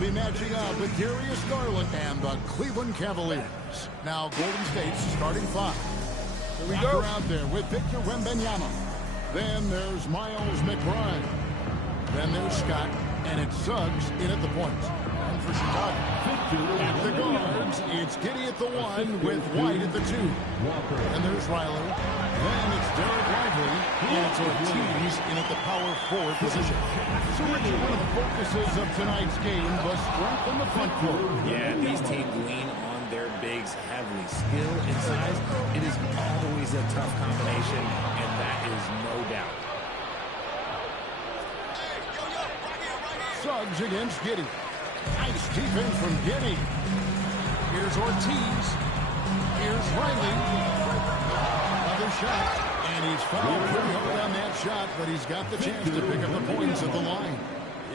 be matching up with Darius Garland and the Cleveland Cavaliers. Now Golden State's starting five. Here we go. Out there with Victor Wembanyama. Then there's Miles McBride. Then there's Scott, and it's Suggs in at the points. And for Chicago, at the guards, it's Giddey at the one with White at the two. And there's Riley. Then it's Derek Lively, and it's Ortiz in at the power forward position. So Richard, one of the focuses of tonight's game was strength in the front court. Yeah, these teams lean on their bigs heavily. Skill and size, it is always a tough combination, and that is no doubt. Suggs against Giddey. Nice defense from Giddey. Here's Ortiz. Here's Riley. Another shot. And he's fouled pretty hard on that shot, but he's got the chance to pick up the points at the line.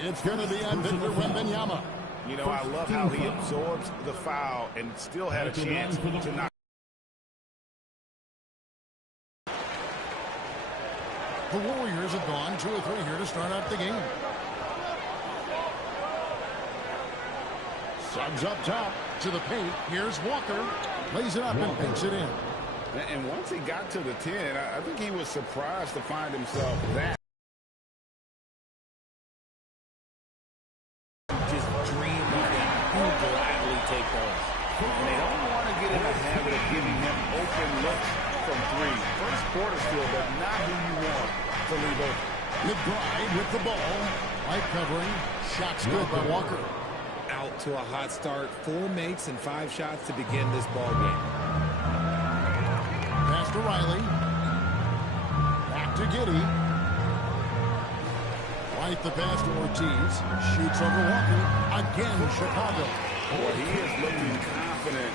It's going to be on Victor Wembanyama. You know, I love how he absorbs the foul and still had a chance to knock. The Warriors have gone 2 or 3 here to start out the game. Suggs up top to the paint. Here's Walker. Lays it up and banks it in. And once he got to the 10, I think he was surprised to find himself that. Just dream of it. Who would gladly take those? And they don't want to get in the habit of giving him open looks from three. First quarter still, but not who you want to leave open. McBride with the ball. Light covering. Shots good by Walker. Out to a hot start. 4 makes and 5 shots to begin this ball game. Pass to Riley. Back to Giddey. White the pass to Ortiz. Shoots over Walker. Again, Chicago. Boy, he is looking confident.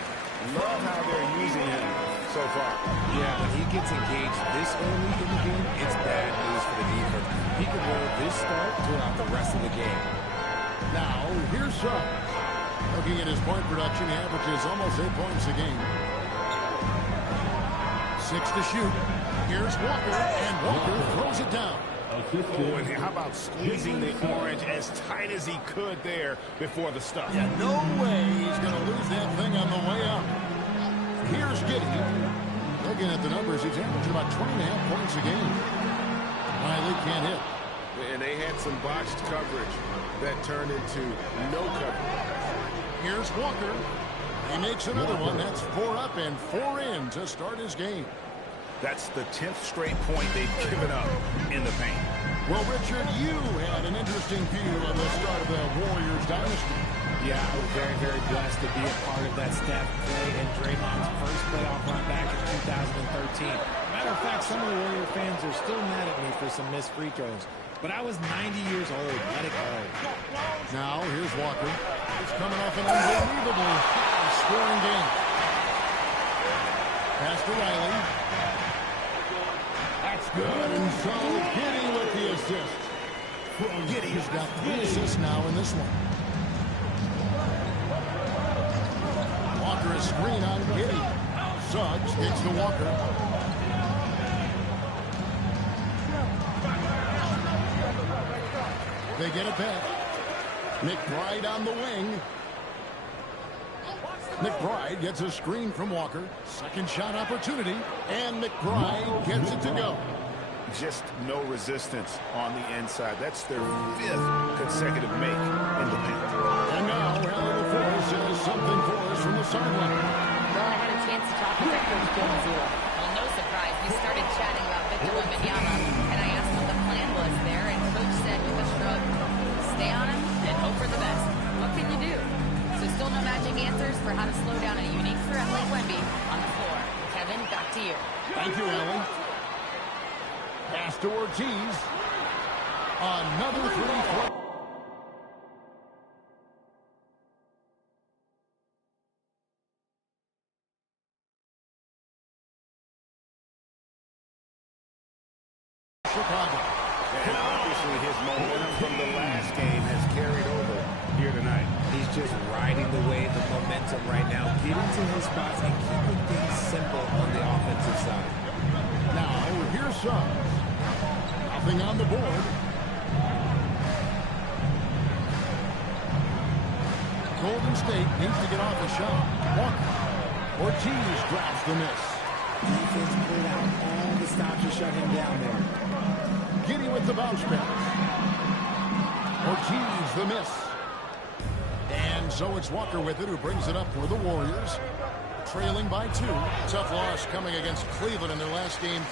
Love how they're using him so far. Yeah, when he gets engaged this early in the game, it's bad news for the defense. He could roll this start throughout the rest of the game. Now, here's Suggs. Looking at his point production, he averages almost 8 points a game. 6 to shoot. Here's Walker, and Walker throws it down. Oh, and how about squeezing the orange as tight as he could there before the stuff? Yeah, no way he's going to lose that thing on the way up. Here's Giddey. Looking at the numbers, he's averaging about 20.5 points a game. Riley can't hit. And they had some botched coverage that turned into no coverage. Here's Walker. He makes another one. That's 4 up and 4 in to start his game. That's the 10th straight point they've given up in the paint. Well, Richard, you had an interesting view of the start of the Warriors dynasty. Yeah, I was very, very blessed to be a part of that Steph, Clay, and Draymond's first playoff run back in 2013. Matter of fact, some of the Warrior fans are still mad at me for some missed free throws. But I was 90 years old. Let it go. Now, here's Walker. He's coming off an unbelievably scoring game. Pass to Riley. That's good. And so, Giddey with the assist. Giddey's got 3 assists now in this one. Walker a screen on Giddey. Suggs gets to Walker. They get it back. McBride on the wing. McBride gets a screen from Walker. Second shot opportunity. And McBride gets it to go. Just no resistance on the inside. That's their 5th consecutive make in the paint. And now, Rally LaForce has something for us from the sideline. Well, I had a chance to talk with Coach Bill Zula. Well, no surprise. We started chatting about Victor Wembanyama, and I asked what the plan was there, and Coach said with a shrug, stay on him and hope for the best. What can you do? So still no magic answers for how to slow down a unique threat like Wemby on the floor. Kevin, back to you. Thank you, Allie. Pass to Ortiz. Another 3-point. Chicago. And obviously his momentum from the last game has carried over here tonight. He's just riding the wave of momentum right now, getting to his spots and keeping things simple on the offensive side. Now, here's Suggs. Nothing on the board. Golden State needs to get off a shot. Walker. Ortiz grabs the miss. Defense pulled out all the stops to shut him down there. Giddy with the bounce pass. Ortiz the miss. And so it's Walker with it, who brings it up for the Warriors. Trailing by 2. Tough loss coming against Cleveland in their last game.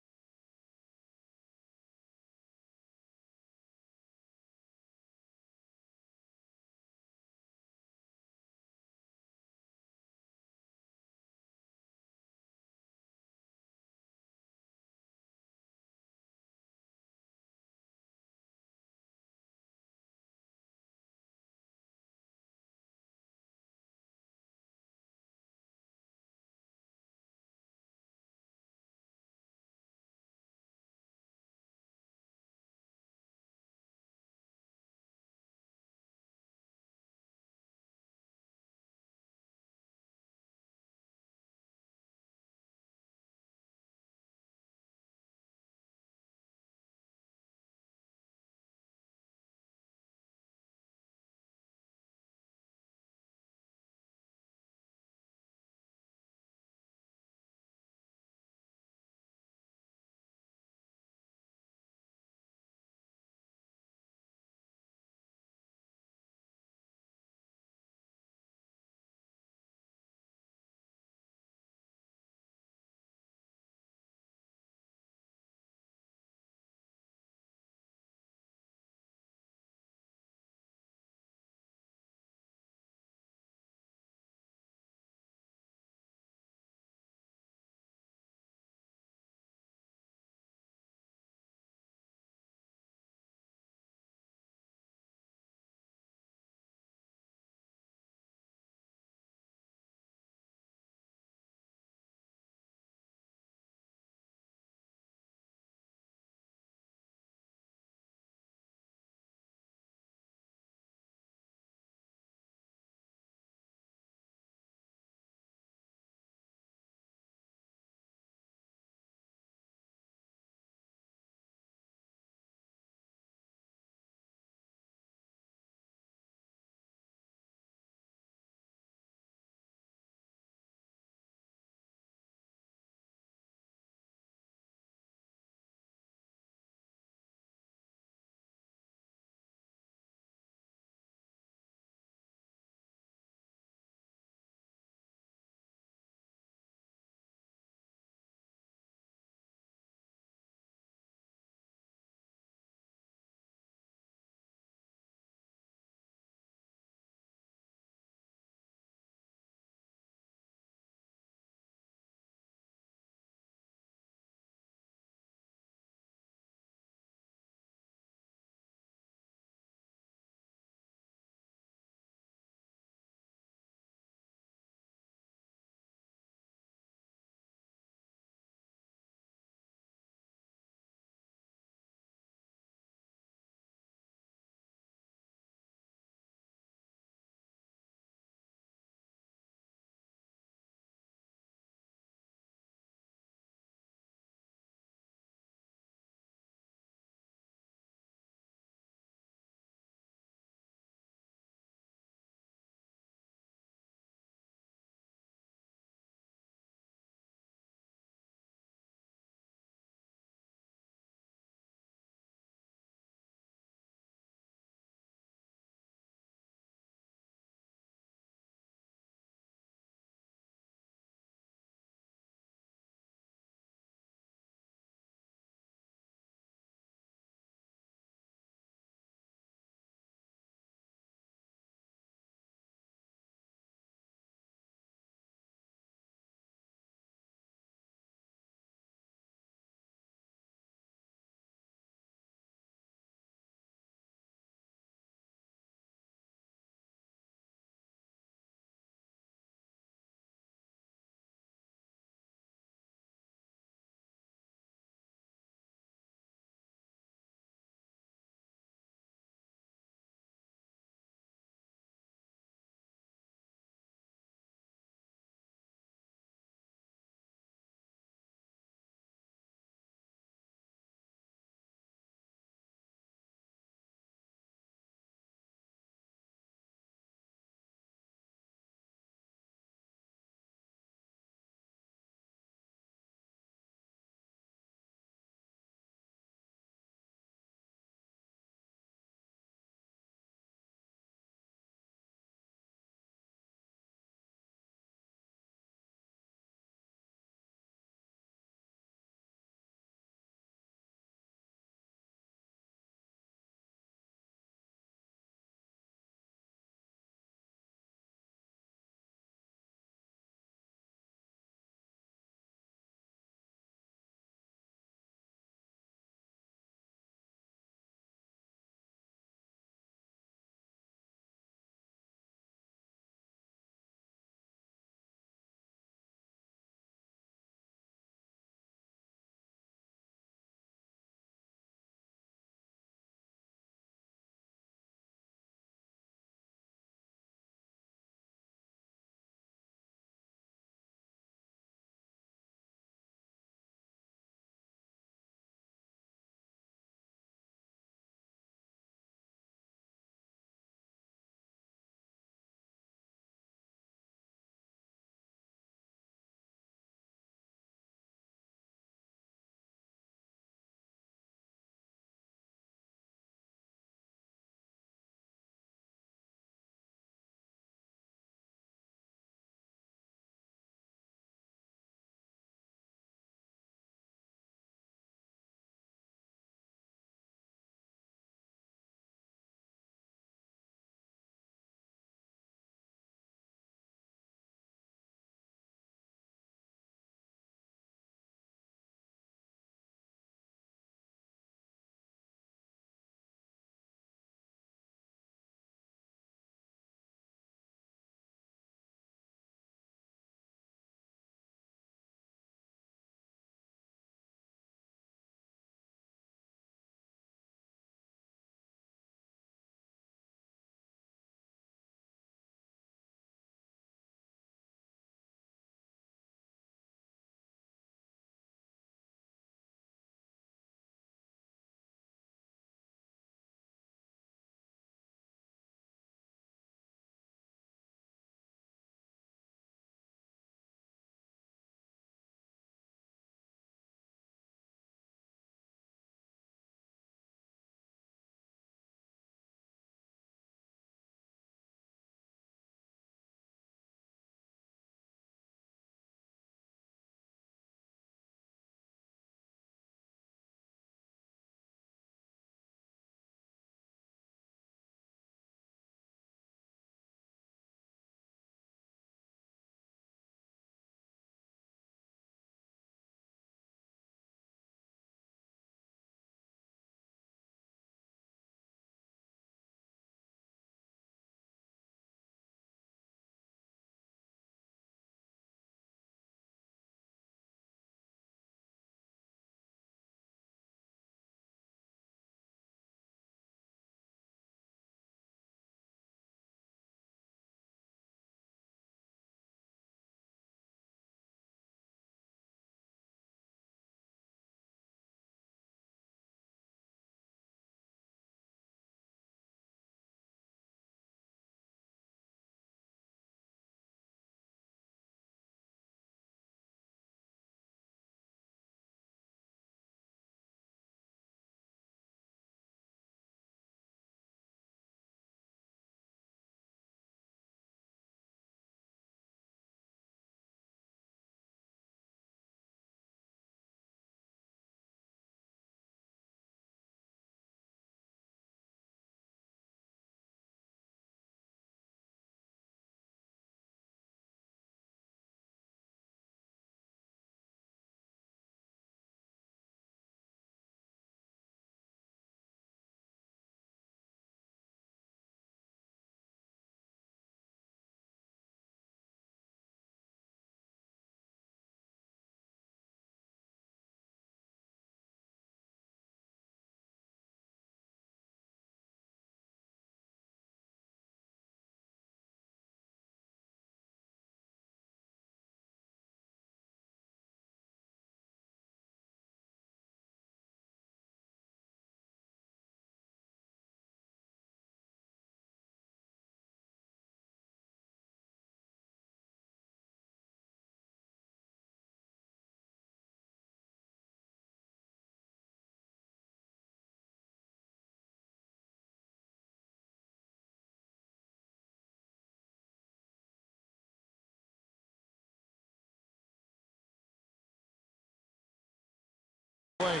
Play.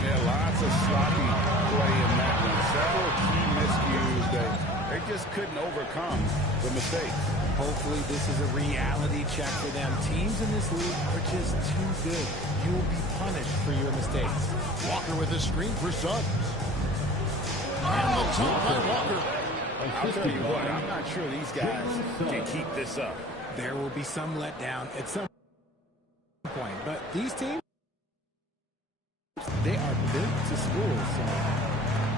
Yeah, lots of sloppy play in that one. Several key miscues that they just couldn't overcome the mistakes. Hopefully this is a reality check for them. Teams in this league are just too good. You will be punished for your mistakes. Walker with a screen for Suggs. And the top by Walker. I'll tell you what, I'm not sure these guys can keep this up. There will be some letdown at some point, but these teams, they are built to score. So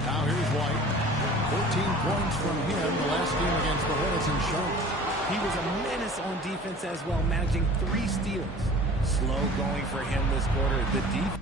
now here's White. 14 points from him the last game against the Hornets in Charlotte. He was a menace on defense as well, managing 3 steals. Slow going for him this quarter. The defense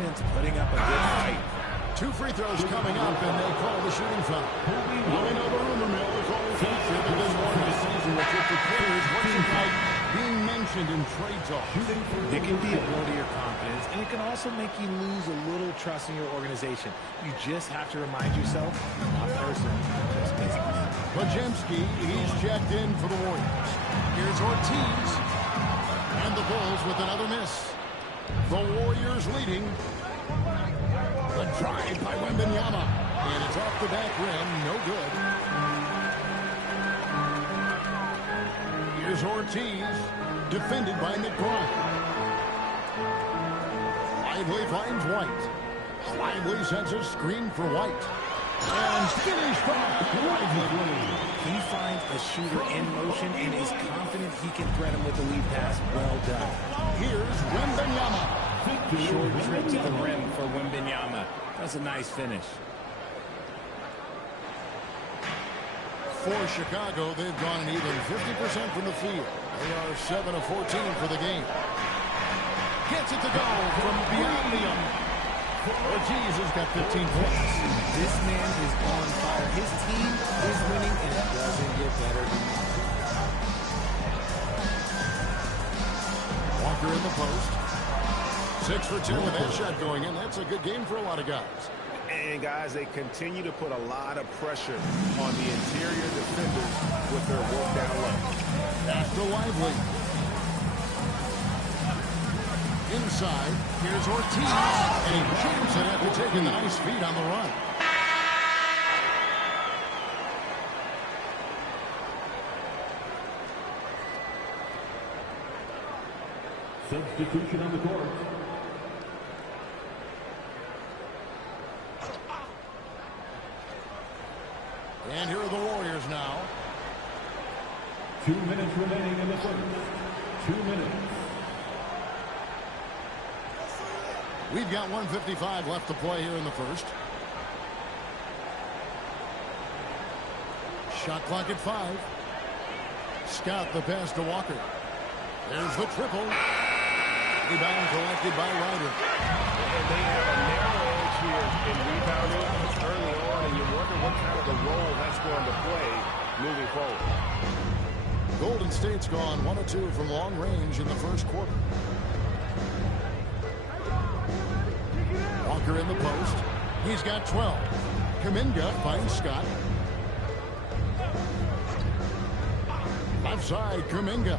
defense putting up a good fight. 2 free throws coming up, and they call the shooting foul. Well, we know the rumor mill is always active at this point of the season, but just for players, what's it like being mentioned in trade talk? It can be a blow to your confidence, and it can also make you lose a little trust in your organization. You just have to remind yourself, not personal, just business. Pajemski, he's checked in for the Warriors. Here's Ortiz, and the Bulls with another miss. The Warriors leading. The drive by Wembanyama, and it's off the back rim, no good. Here's Ortiz, defended by McBride. Lively finds White. Lively sends a screen for White. And finished off Lively. He finds a shooter in motion and is confident he can thread him with the lead pass. Well done. Here's Wembanyama. Short trip to the rim for Wembanyama. That's a nice finish. For Chicago, they've gone an even 50% from the field. They are 7 of 14 for the game. Gets it to go from beyond the arc. Ortiz has got 15 points. This man is on fire. His team is winning, and it doesn't get better than that. Walker in the post. 6 for 10 with that shot going in. That's a good game for a lot of guys. And, guys, they continue to put a lot of pressure on the interior defenders with their work down low. After Lively. Inside, here's Ortiz. And he jams it after taking the nice feed on the run. Substitution on the court. And here are the Warriors now. 2 minutes remaining in the first. 2 minutes. We've got 1:55 left to play here in the first. Shot clock at 5. Scott the pass to Walker. There's the triple. Rebound collected by Ryder. And they have a narrow edge here in rebounding early on, and you wonder what kind of a role that's going to play moving forward. Golden State's gone 1 of 2 from long range in the first quarter. Walker in the post. He's got 12. Kuminga finds Scott. Left side, Kuminga.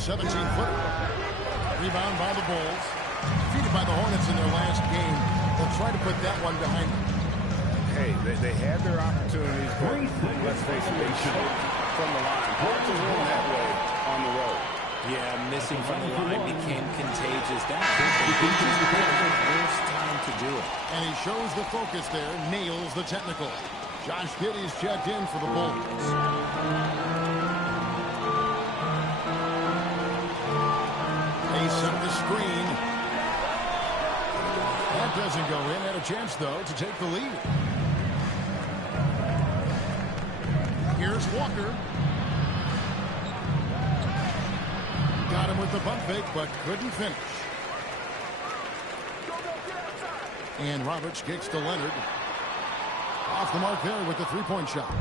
17-footer. Rebound by the Bulls. Defeated by the Hornets in their last game. They'll try to put that one behind them. Hey, they had their opportunities, but let's face it, they choked from the line. Hard to win that way on the road. Yeah, missing from the line became contagious. That just picked the worst time to do it. And he shows the focus there, nails the technical. Josh Giddey's checked in for the Bulls. They set the screen. That doesn't go in. Had a chance, though, to take the lead. Here's Walker. Got him with the bump fake, but couldn't finish. And Roberts kicks to Leonard. Off the mark there with the three-point shot.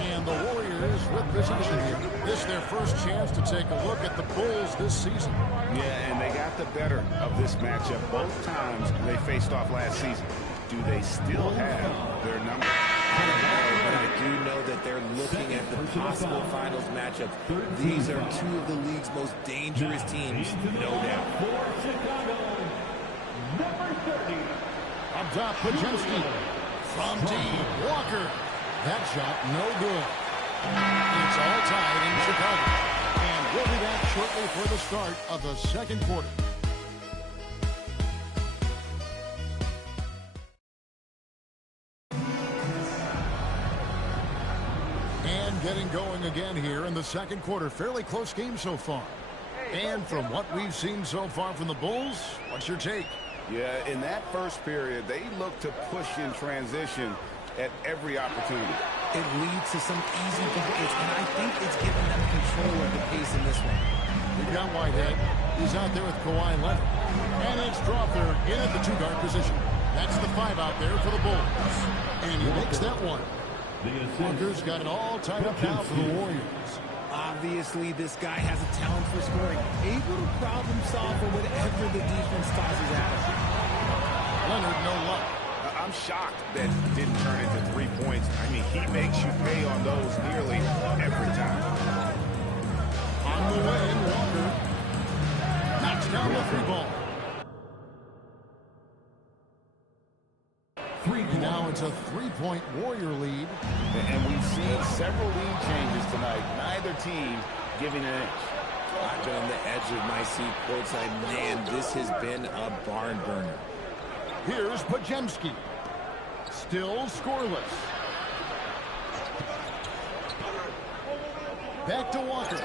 And the Warriors with possession here. This is their first chance to take a look at the Bulls this season. Yeah, and they got the better of this matchup both times they faced off last season. Do they still have their number? I don't know, but I do know that they're looking at the possible finals matchups. These are two of the league's most dangerous teams, no doubt. Up top, Pajemski. From deep, Walker. That shot, no good. It's all tied in Chicago. And we'll be back shortly for the start of the second quarter. And getting going again here in the second quarter. Fairly close game so far. And from what we've seen so far from the Bulls, what's your take? Yeah, in that first period, they looked to push in transition at every opportunity. It leads to some easy buckets, and I think it's given them control of the pace in this one. We've got Whitehead. He's out there with Kawhi Leonard. And it's Strawther in at the two-guard position. That's the 5 out there for the Bulls. And he makes that one. Walker's got it all tied up now for the Warriors. Obviously, this guy has a talent for scoring. Able to problem solve for whatever the defense tosses at him. Leonard, no luck. I'm shocked that it didn't turn into 3 points. I mean, he makes you pay on those nearly every time. On the way, Walker knocks down the three ball. And now it's a three-point Warrior lead. And we've seen several lead changes tonight. Neither team giving an inch. I've been on the edge of my seat courtside. Man, this has been a barn burner. Here's Pajemski. Still scoreless. Back to Walker.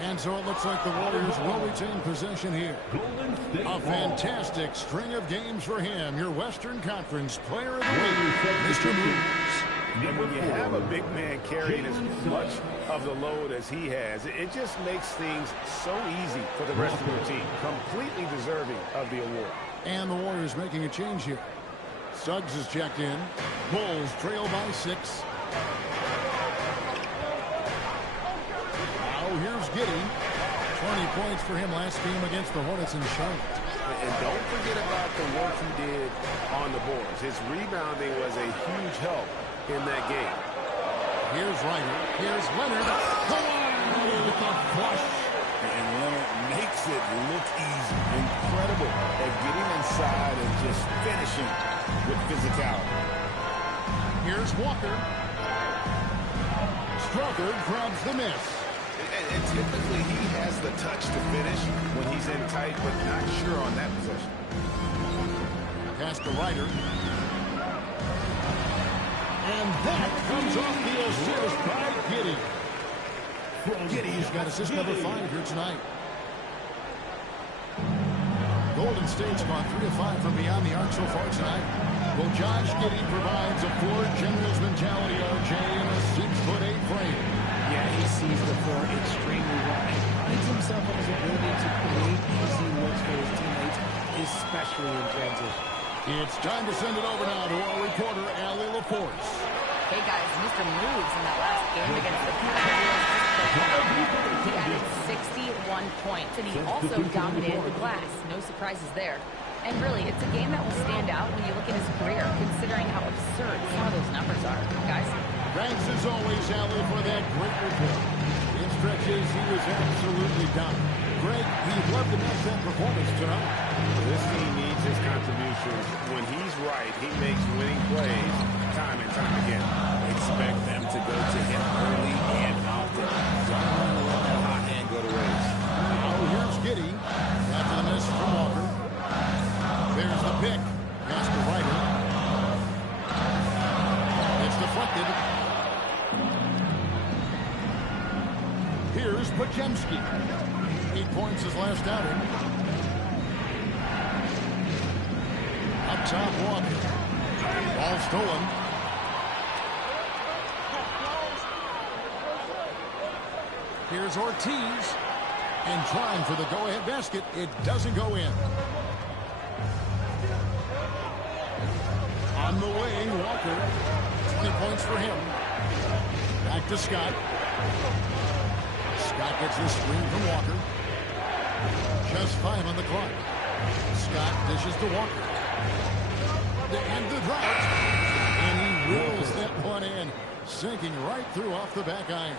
And so it looks like the Warriors will retain possession here. A fantastic string of games for him. Your Western Conference Player of the Week, Mr. Moves. And when you have a big man carrying as much of the load as he has, it just makes things so easy for the rest of the team. Completely deserving of the award. And the Warriors making a change here. Suggs is checked in. Bulls trail by 6. Now here's Giddey. 20 points for him last game against the Hornets in Charlotte. And don't forget about the work he did on the boards. His rebounding was a huge help in that game. Here's Ryder. Here's Leonard. Kawhi with a flush. And Leonard makes it look easy. Incredible at getting inside and just finishing with physicality. Here's Walker. Strawther grabs the miss. And typically he has the touch to finish when he's in tight, but not sure on that possession. Pass to Ryder. And that comes off the assist by Giddey. Giddey's got assist number 5 here tonight. Golden State's gone 3 of 5 from beyond the arc so far tonight. Well, Josh Giddey provides a floor general's mentality, RJ, in a 6'8" frame. Yeah, he sees the floor extremely well and prides himself on his ability to create easy looks for his teammates, especially in transition. It's time to send it over now to our reporter, Allie LaForce. Hey guys, Mr. Moves in that last game against the Cavaliers. He added 61 points, and he also dominated the glass. No surprises there. And really, it's a game that will stand out when you look at his career, considering how absurd some of those numbers are. Guys? Thanks as always, Allie, for that great report. It's stretches, he was absolutely done. Greg, he'd love to match that performance tonight. This team needs his contributions. When he's right, he makes winning plays time and time again. Expect them to go to him early and often. Don't want to let that hot hand go to waste. Now here's Giddy. After the miss from Walker. There's the pick. Pass to Ryder. It's deflected. Here's Pajemski. 8 points his last outing. Up top, Walker. Ball stolen. Here's Ortiz. And trying for the go-ahead basket. It doesn't go in. On the way, Walker. 20 points for him. Back to Scott. Scott gets the screen from Walker. Just 5 on the clock. Scott dishes to Walker. To end the drought. And he wheels that one in. Sinking right through off the back iron.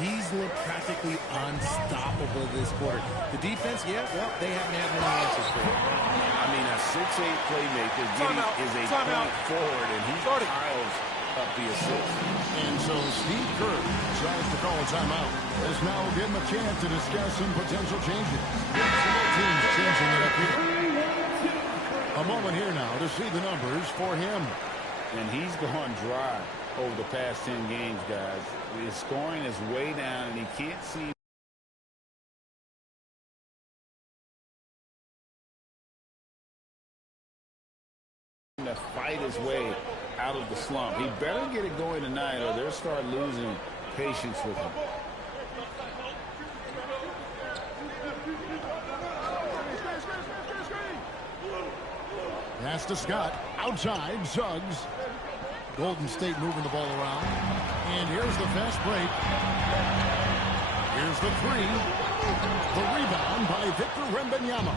He's looked practically unstoppable this quarter. The defense, yeah, well, they haven't had many answers for him. I mean, a 6'8 playmaker. Giddy is a point forward, and he piles up the assist. And so Steve Kerr tries to call a timeout. This now will give him a chance to discuss some potential changes. Some teams changing it up here. A moment here now to see the numbers for him. And he's gone dry over the past 10 games, guys. His scoring is way down, and he can't see to fight his way out of the slump. He better get it going tonight, or they'll start losing patience with him. Pass to Scott. Outside, Suggs. Golden State moving the ball around. And here's the fast break. Here's the three. The rebound by Victor Wembanyama.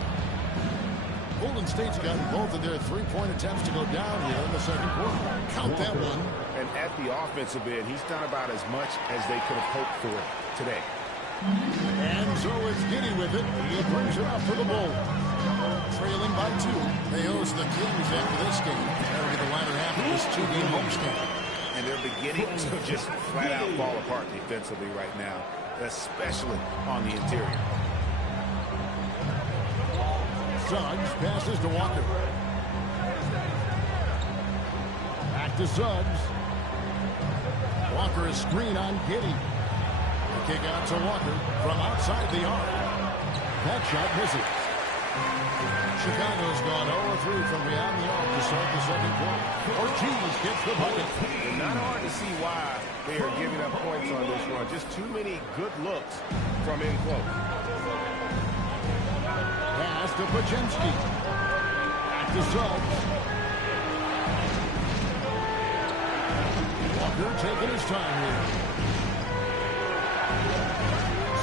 Golden State's gotten both of their three-point attempts to go down here in the second quarter. Count that one. And at the offensive end, he's done about as much as they could have hoped for today. And so it's Giddy with it. He brings it up for the Bulls. Trailing by 2. They host the Kings after this game. That'll be the latter half of this 2-game homestand. And they're beginning to just flat out fall apart defensively right now, especially on the interior. Suggs passes to Walker. Back to Suggs. Walker is screen on Giddy. The kick out to Walker from outside the arc. That shot misses. Chicago's gone 0-3 from beyond the arc to start the second quarter. Ortiz gets the bucket. And not hard to see why they are giving up points on this run. Just too many good looks from in close. Pass to Pajemski. Back to Suggs. Walker taking his time here.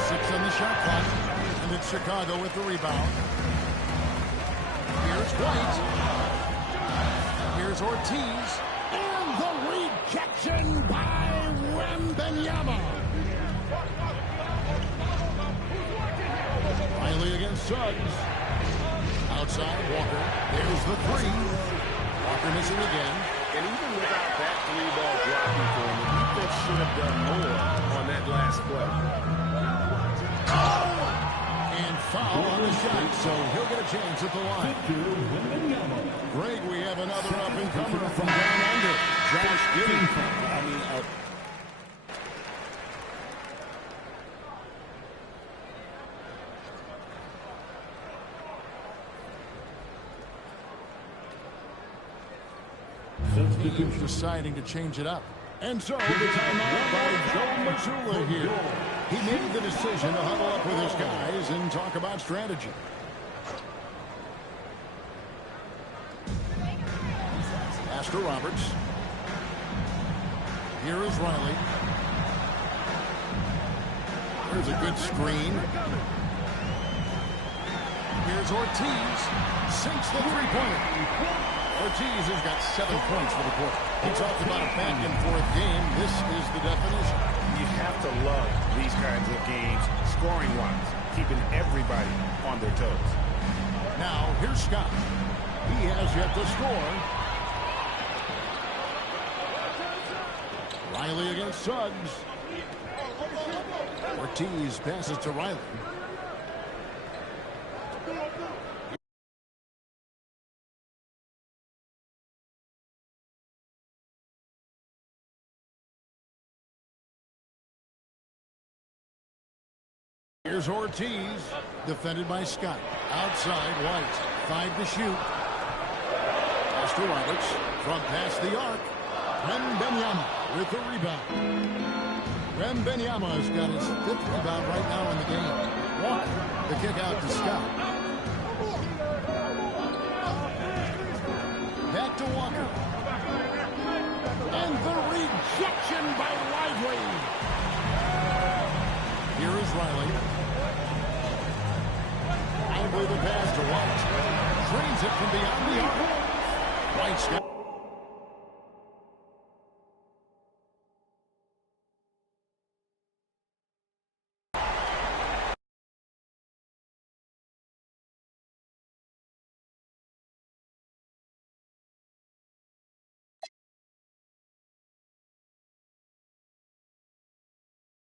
6 on the shot clock. And it's Chicago with the rebound. Here's White. Here's Ortiz. And the rejection by Wembanyama. Riley against Suggs. Outside, Walker. There's the three. Walker missing again. And even without that three-ball dropping for him, the defense should have done more on that last play. And foul on the shot, so he'll get a chance at the line. Greg, we have another up-and-comer from down under. Josh Giddey. Teams deciding to change it up. And so the timeout by Joe Mazzulla here. He made the decision to huddle up with his guys and talk about strategy. Pass to Roberts. Here is Riley. Here's a good screen. Here's Ortiz. Sinks the three-pointer. Ortiz has got 7 points for the quarter. He talked about a back-and-forth game. This is the definition. You have to love these kinds of games, scoring-wise, keeping everybody on their toes. Now, here's Scott. He has yet to score. Riley against Suggs. Ortiz passes to Riley. Here's Ortiz, defended by Scott. Outside, White. 5 to shoot. Pass to Roberts. From past the arc. Wembanyama with the rebound. Wembanyama's got his 5th rebound right now in the game. Walker, the kick out to Scott. Back to Walker. And the rejection by Lively. Here is Riley. Lively the pass to White. Drains it from beyond the arc. White's got